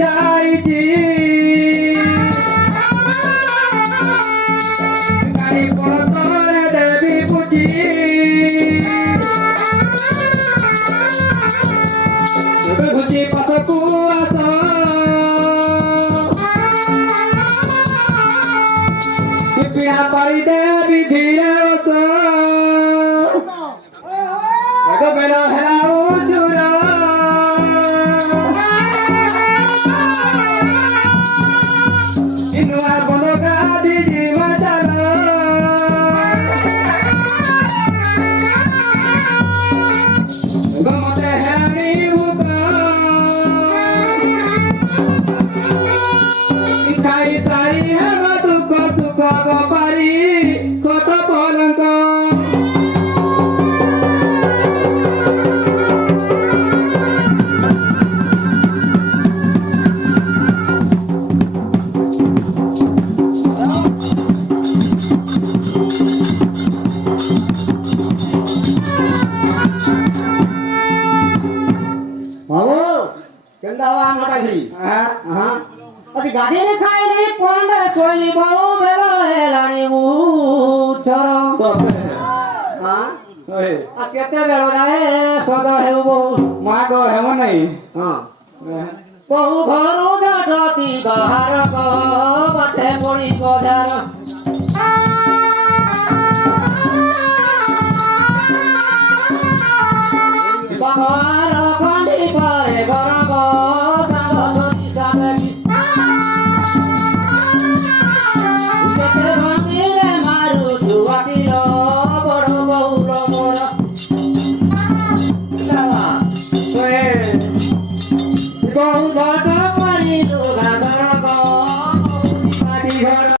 ଯାଇଛି ଗାଈ ପଣତରେ ଦେବି ପୂଜି ଭୋଜି ପଥକୁ ଆସ ପିଢା ପାଳି ଦେବି ଧୀରେ ବସ ବେଲ ହେଲା ଉଜୁର ନୂଆ ବନ ଗାଦି ଯିବା ଚାଲ ମତେ ହେଲାଣି ଭୂତ ଖାଇ ସାରି ହେବ ଦୁଃଖ ସୁଖ ଗୋପାରି କତ ପଲଙ୍କ बाबू केंदा वांग हटाखड़ी हां अति गाडी ने खाइली पोंडे सोली बाळू बेला हेलाणी उछर सते हां ओए आ केते बेलो जाए सद हेउ बहु माग हेम नहीं हां बहु घरु जाटती बाहर को बटे पड़ी बजार